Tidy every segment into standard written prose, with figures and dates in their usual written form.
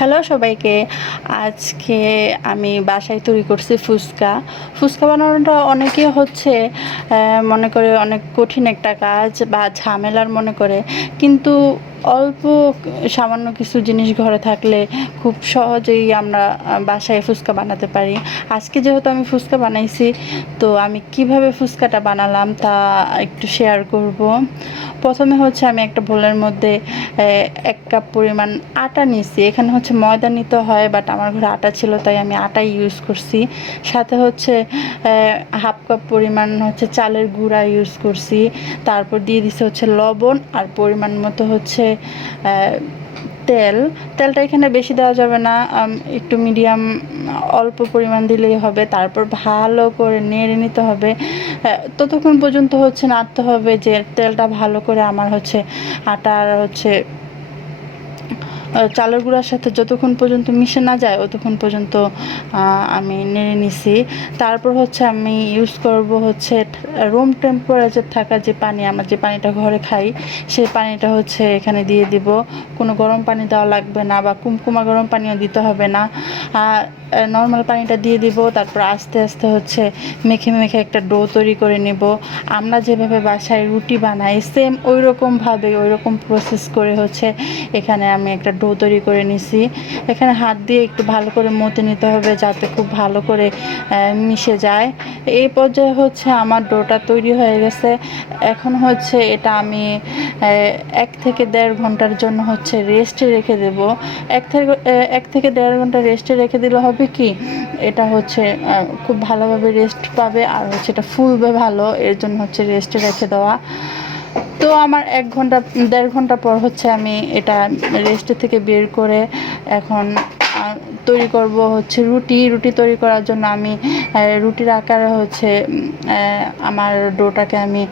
Hello সবাইকে। আজকে আমি বাসায় তৈরি করছি ফুচকা। ফুচকা বানানোটা অনেকে হচ্ছে মনে করে অনেক কঠিন একটা কাজ বা ঝামেলার মনে করে, কিন্তু অল্প সামান্য কিছু জিনিস ঘরে থাকলে খুব সহজেই আমরা বাসায় ফুচকা বানাতে পারি। আজকে যেহেতু আমি ফুচকা বানাইছি, তো আমি কিভাবে ফুচকাটা বানালাম তা একটু শেয়ার করব। প্রথমে হচ্ছে আমি একটা বোলের মধ্যে ১ কাপ পরিমাণ আটা নিয়েছি। এখানে হচ্ছে ময়দা নিতে হয়, বাট আমার ঘরে আটা ছিল তাই আমি আটাই ইউজ করছি। সাথে হচ্ছে 1/2 কাপ পরিমাণ হচ্ছে চালের গুঁড়া ইউজ করছি। তারপর দিয়ে দিছি হচ্ছে লবণ আর পরিমাণ মতো হচ্ছে তেলটা এখানে বেশি দেওয়া যাবে না, একটু মিডিয়াম অল্প পরিমাণ দিলেই হবে। তারপর ভালো করে নেড়ে নিতে হবে। ততক্ষণ পর্যন্ত হচ্ছে নাড়তে হবে যে তেলটা ভালো করে আমার হচ্ছে আটার হচ্ছে চালের গুঁড়ার সাথে যতক্ষণ পর্যন্ত মিশে না যায় ততক্ষণ পর্যন্ত আমি নেড়ে নিছি। তারপর হচ্ছে আমি ইউজ করব হচ্ছে রুম টেম্পারেচার থাকা যে পানি, আমরা যে পানিটা ঘরে খাই সেই পানিটা হচ্ছে এখানে দিয়ে দিব। কোনো গরম পানি দেওয়া লাগবে না বা কুমকুমা গরম পানিও দিতে হবে না, নর্মাল পানিটা দিয়ে দিব। তারপর আস্তে আস্তে হচ্ছে মেখে মেখে একটা ডো তৈরি করে নেব। আমরা যেভাবে বাসায় রুটি বানাই সেম ওই রকম প্রসেস করে হচ্ছে এখানে আমি একটা ডো তৈরি করে নিছি। এখানে হাত দিয়ে একটু ভালো করে মথে নিতে হবে যাতে খুব ভালো করে মিশে যায়। এই পর্যায়ে হচ্ছে আমার ডোটা তৈরি হয়ে গেছে। এখন হচ্ছে এটা আমি 1 থেকে 1.5 ঘন্টার জন্য হচ্ছে রেস্টে রেখে দেব। 1 থেকে 1.5 ঘন্টা রেস্টে রেখে দিলে হবে কি, এটা হচ্ছে খুব ভালোভাবে রেস্ট পাবে আর হচ্ছে এটা ফুলবে ভালো, এর জন্য হচ্ছে রেস্টে রেখে দেওয়া। তো আমার 1-1.5 ঘন্টা পর হচ্ছে আমি এটা রেস্টে থেকে বের করে এখন তৈরি করব হচ্ছে রুটি তৈরি করার জন্য আমি রুটির আকারে হচ্ছে আমার ডোটাকে আমি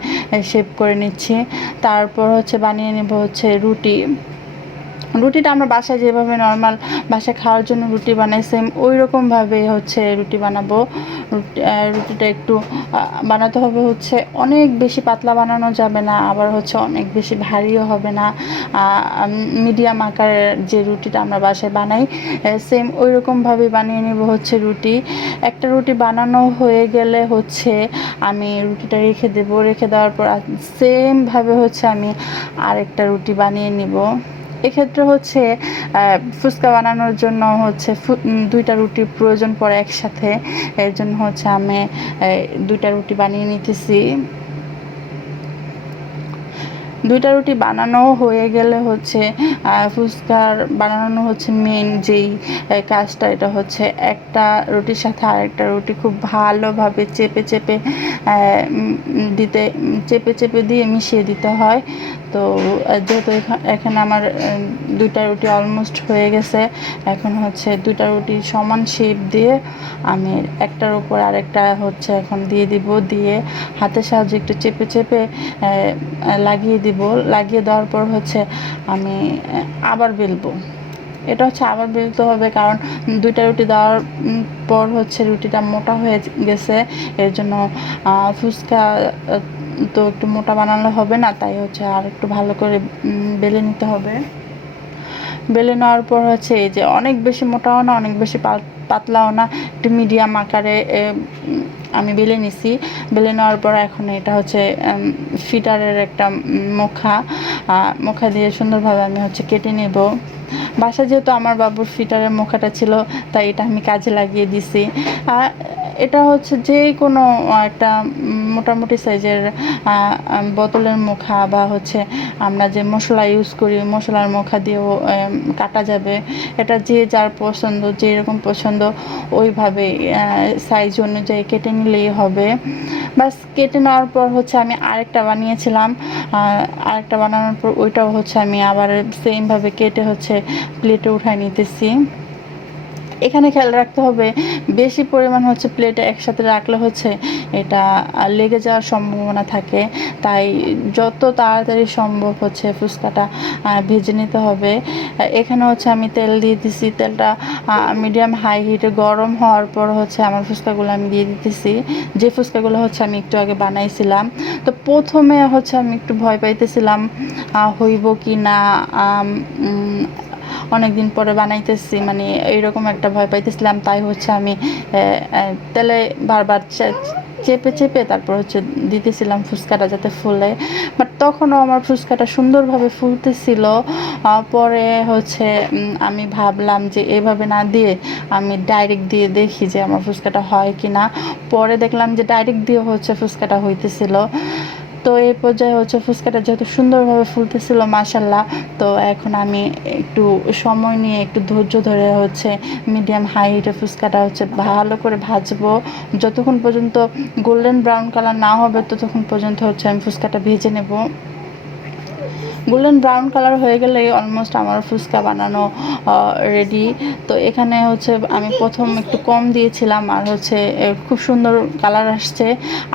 শেপ করে নিচ্ছি। তারপর হচ্ছে বানিয়ে নেব হচ্ছে রুটিটা আমরা বাসায় যেভাবে নর্মাল বাসায় খাওয়ার জন্য রুটি বানাই সেম ওই রকমভাবে হচ্ছে রুটি বানাবো। রুটিটা একটু বানাতে হবে হচ্ছে অনেক বেশি পাতলা বানানো যাবে না, আবার হচ্ছে অনেক বেশি ভারীও হবে না। মিডিয়াম আকারের যে রুটিটা আমরা বাসায় বানাই সেম ওই রকমভাবে বানিয়ে নেব হচ্ছে রুটি। একটা রুটি বানানো হয়ে গেলে হচ্ছে আমি রুটিটা রেখে দেওয়ার পর সেমভাবে হচ্ছে আমি আরেকটা রুটি বানিয়ে নিব। এক্ষেত্রে হচ্ছে ফুচকা বানানোর জন্য হচ্ছে 2টা রুটির প্রয়োজন পড়ে একসাথে। এর জন্য হচ্ছে আমি 2টা রুটি বানিয়ে নিতেছি। 2টা রুটি বানানো হয়ে গেলে হচ্ছে ফুচকার বানানো হচ্ছে মেন যেই কাজটা, এটা হচ্ছে একটা রুটির সাথে আরেকটা রুটি খুব ভালোভাবে চেপে দিয়ে মিশিয়ে দিতে হয়। তো যেহেতু এখানে আমার 2টা রুটি অলমোস্ট হয়ে গেছে, এখন হচ্ছে 2টা রুটি সমান শেপ দিয়ে আমি একটার উপর আরেকটা হচ্ছে এখন দিয়ে হাতের সাহায্যে একটু চেপে লাগিয়ে দেওয়ার পর হচ্ছে আমি আবার বেলবো। এটা হচ্ছে আবার বেলতে হবে, কারণ 2টা রুটি দেওয়ার পর হচ্ছে রুটিটা মোটা হয়ে গেছে। এর জন্য ফুচকা তো একটু মোটা বানালে হবে না, তাই হচ্ছে আর একটু ভালো করে বেলে নিতে হবে। বেলে নেওয়ার পর হচ্ছে এই যে অনেক বেশি মোটাও না অনেক বেশি পাতলাও না, একটু মিডিয়াম আকারে আমি বেলে নিছি। বেলে নেওয়ার পর এখন এটা হচ্ছে ফিটারের একটা মুখা দিয়ে সুন্দরভাবে আমি হচ্ছে কেটে নেব। বাসায় যেহেতু আমার বাবুর ফিটারের মুখাটা ছিল তাই এটা আমি কাজে লাগিয়ে দিছি। এটা হচ্ছে যে কোনো একটা মোটামুটি সাইজের বোতলের মুখা বা হচ্ছে আমরা যে মশলা ইউজ করি মশলার মুখা দিয়েও কাটা যাবে। এটা যে যার পছন্দ, যেরকম পছন্দ ওইভাবে সাইজ অনুযায়ী কেটে নিলেই হবে। বাস কেটে নেওয়ার পর হচ্ছে আমি আরেকটা বানিয়েছিলাম। আরেকটা বানানোর পর ওইটাও হচ্ছে আমি আবার সেমভাবে কেটে হচ্ছে প্লেটে উঠায় নিতেছি। এখানে খেয়াল রাখতে হবে বেশি পরিমাণ হচ্ছে প্লেটে একসাথে রাখলে হচ্ছে এটা লেগে যাওয়ার সম্ভাবনা থাকে, তাই যত তাড়াতাড়ি সম্ভব হচ্ছে ফুচকাটা ভেজে নিতে হবে। এখানে হচ্ছে আমি তেল দিয়ে দিছি। তেলটা মিডিয়াম হাই হিটে গরম হওয়ার পর হচ্ছে আমার ফুচকাগুলো আমি দিয়ে দিতেছি, যে ফুচকাগুলো হচ্ছে আমি একটু আগে বানাইছিলাম। তো প্রথমে হচ্ছে আমি একটু ভয় পাইতেছিলাম হইব কি না, অনেক দিন পরে বানাইতেছি, মানে এইরকম একটা ভয় পাইতেছিলাম, তাই হচ্ছে আমি তেলে বারবার চেপে চেপে তারপর হচ্ছে দিতেছিলাম ফুচকাটা যাতে ফুলে। বাট তখনও আমার ফুচকাটা সুন্দরভাবে ফুলতেছিল। পরে হচ্ছে আমি ভাবলাম যে এভাবে না দিয়ে আমি ডাইরেক্ট দিয়ে দেখি যে আমার ফুচকাটা হয় কি না। পরে দেখলাম যে ডাইরেক্ট দিয়ে হচ্ছে ফুচকাটা হইতেছিল। তো এই পর্যায়ে হচ্ছে ফুচকাটা যেহেতু সুন্দরভাবে ফুলতেছিল মাশাল্লাহ, তো এখন আমি একটু সময় নিয়ে একটু ধৈর্য ধরে হচ্ছে মিডিয়াম হাই হিটে ফুচকাটা হচ্ছে ভালো করে ভাজবো। যতক্ষণ পর্যন্ত গোল্ডেন ব্রাউন কালার না হবে ততক্ষণ পর্যন্ত হচ্ছে আমি ফুচকাটা ভেজে নেব। গোল্ডেন ব্রাউন কালার হয়ে গেলে অলমোস্ট আমার ফুচকা বানানো রেডি। তো এখানে হচ্ছে আমি প্রথম একটু কম দিয়েছিলাম, আর হচ্ছে খুব সুন্দর কালার আসছে।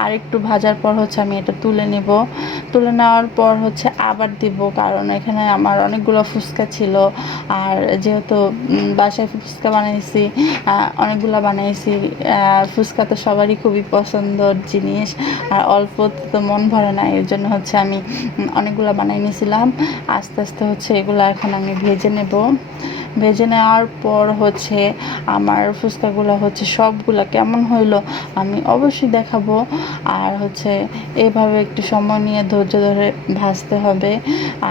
আর একটু ভাজার পর হচ্ছে আমি এটা তুলে নেব। তুলে নেওয়ার পর হচ্ছে আবার দিব, কারণ এখানে আমার অনেকগুলো ফুচকা ছিল। আর যেহেতু বাসায় ফুচকা বানাইছি, অনেকগুলো বানাইছি, ফুচকা তো সবারই খুবই পছন্দের জিনিস, আর অল্প তো মন ভরে না, এর জন্য হচ্ছে আমি অনেকগুলো বানাই নিয়েছিলাম। আস্তে আস্তে হচ্ছে এগুলো এখন আমি ভেজে নেব। ভেজে নেওয়ার পর হচ্ছে আমার ফুচকাগুলো হচ্ছে সবগুলো কেমন হইলো আমি অবশ্যই দেখাবো। আর হচ্ছে এইভাবে একটু সময় নিয়ে ধৈর্য ধরে ভাজতে হবে,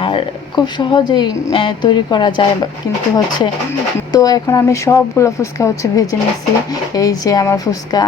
আর খুব সহজেই তৈরি করা যায় কিন্তু হচ্ছে। তো এখন আমি সবগুলো ফুচকা হচ্ছে ভেজে নিয়েছি। এই যে আমার ফুচকা